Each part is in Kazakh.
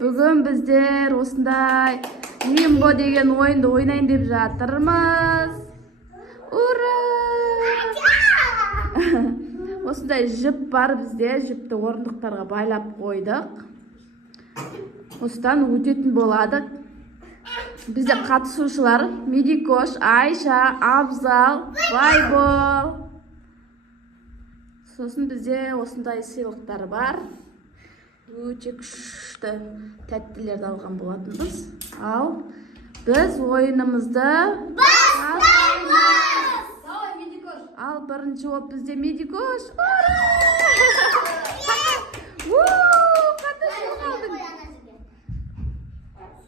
Бүгін біздер осындай лимбо деген ойынды ойнайын деп жатырмыз. Ура! Осындай жіп бар бізде, жіпті орындықтарға байлап қойдық. Осыдан өтетін болады. Бізде қатысушылар Медикош, Айша, Абзал, Байбол. Сосын бізде осындай сыйлықтар бар. Өте күшті тәттілерді алған болатынбыз. Ал біз ойынымызды бастаймыз. Ал бірінші оп бізде Медикош.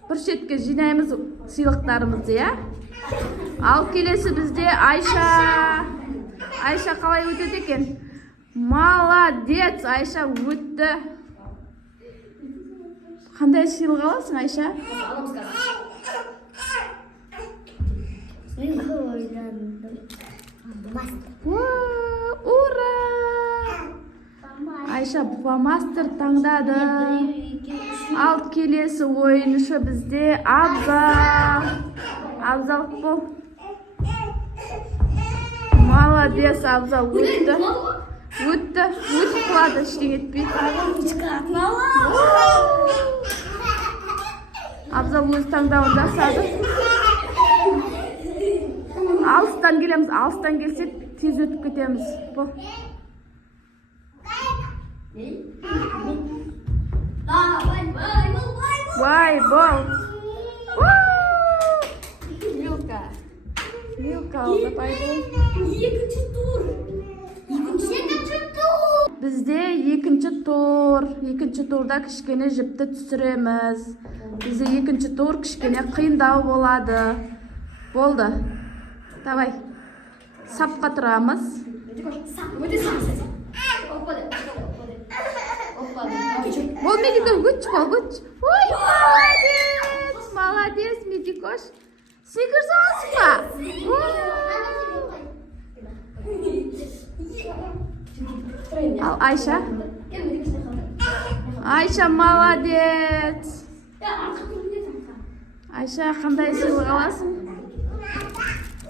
Бір шетке жинаймыз сыйлықтарымызды, я? Ал келесі бізде Айша. Айша қалай өтеді екен? Молодец, Айша өтті. Қандай сыйлық аласың, Айша? Ура! Айша фломастер таңдады. Ал келесі ойыншы бізде Абзал. Абзал бол. Молодец, Абзал өтті. Өтіп қалады, ештеңе етпейді. Абзал өз таңдауын жасады. Алыстан келеміз, алыстан келсек тез өтіп кетеміз. Байбол. Милка алды Байбол. Бізде екінші тур. Екінші турда кішкене жіпті түсіреміз. Бізде екінші тур кішкене қиындау болады. Болды. Давай. Сапқа тұрамыз. Бол, Медикош, өтші бол, өтші. Ой, молодец. Молодец, Медикош. Секіріп саласың ба? Ал Айша. Айша молодец. Айша қандай сыйлық аласың?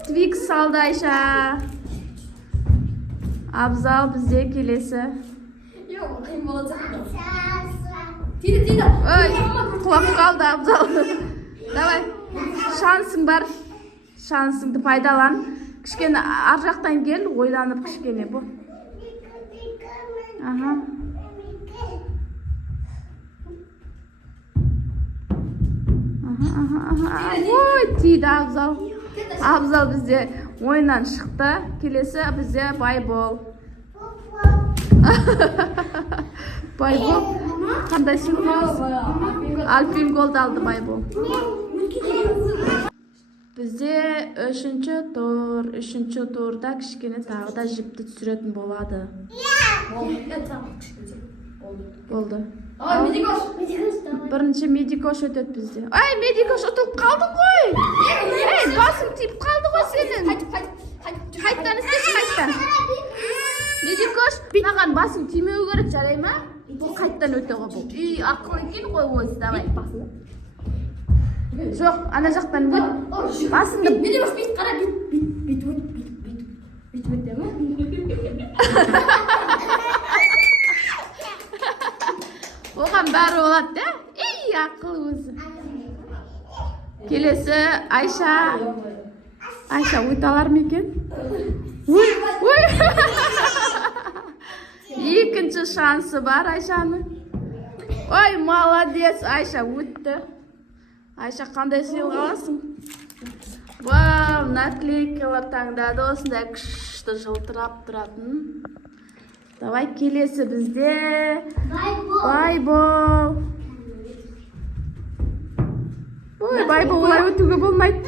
Твикс салды Айша. Абзал бізде келесі. Ой, құлап қалды Абзал. Давай, шансың бар. Шансыңды пайдалан. Кішкене ар жақтан кел, ойланып кішкене бұл. Ага. Ой, тиді Абзал. Абзал бізде ойыннан шықты. Келесі бізде Байбол. Байбол. Қандай сыйлық аласың? Альпин голд алды Байбол. Бізде үшінші тур. Үшінші турда кішкене тағы да жіпті түсіретін болады. Болды. Бірінші Медикош өтеді бізде. Ай, Медикош ұтылып қалды ғой. Ей, басым тиіп қалды ғой сенің. Қайттан істеші, қайттан. Медикош, маған басым тимеу керек, жарай ма? Бұл қайттан өте ғой бұл. Үй, ақыл екен ғой ойсы, давай. Жоқ, ана жақтан өт. Басымды. Медикош, бейт қара, бейт өт. Бейт өт деме? Оған бәрі болады, да? Ей, ақыл өзі. Келесі Айша. Айша өте алар ма екен? Ой! Екінші шансы бар Айшаның. Ой, молодец, Айша өтті. Айша қандай сыйлық аласың? Вау, наклейкалар таңдады, осындай күшті жылтырап тұратын. Давай келесі бізде Байбол. Ой, Байбол олай өтуге болмайды.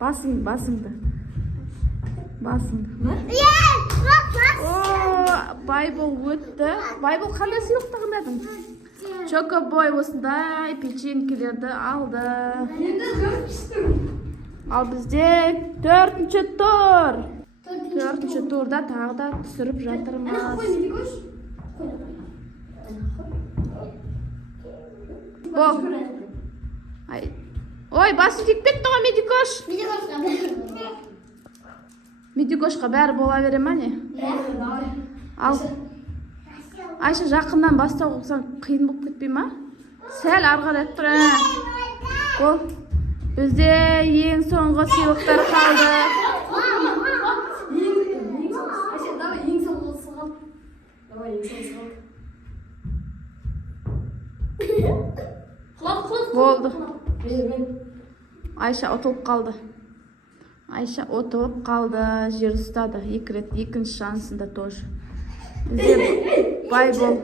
Басыңды. Байбол өтті. Байбол қандай сыйлық тағындадың? Чокобой осындай печенькелерді алды. Ал бізде төртінші тур. 4-cü turda tағы да түсіріп жатырмыз. Ой, басым тиіп кетті ғой, Медикош. Медикошқа бәрі бола бере ма не? Ал. Айша, жақыннан бастау қылсаң қиын болып кетпей ма? Сәл арғарап тұр. Ол. Бізде ең соңғы сыйлықтар қалды. Болды. Айша ұтылып қалды. Айша ұтылып қалды. Жер ұстады. 2 рет, екінші шансында тоже. Бізде бай бол.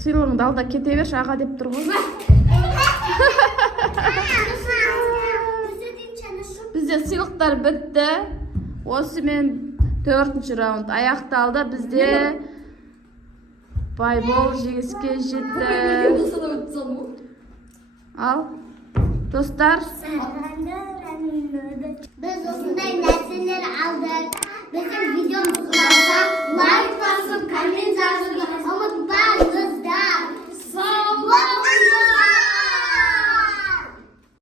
Сыйлығыңды алда кете берші, аға деп тұр ғой. Бізде сыйлықтар бітті. Осымен 4-cü раунд аяқталды. Бізде байбол жеңіске жетті. Ал, достар. Biz osындай нәрселер алдық. Bizim videomuz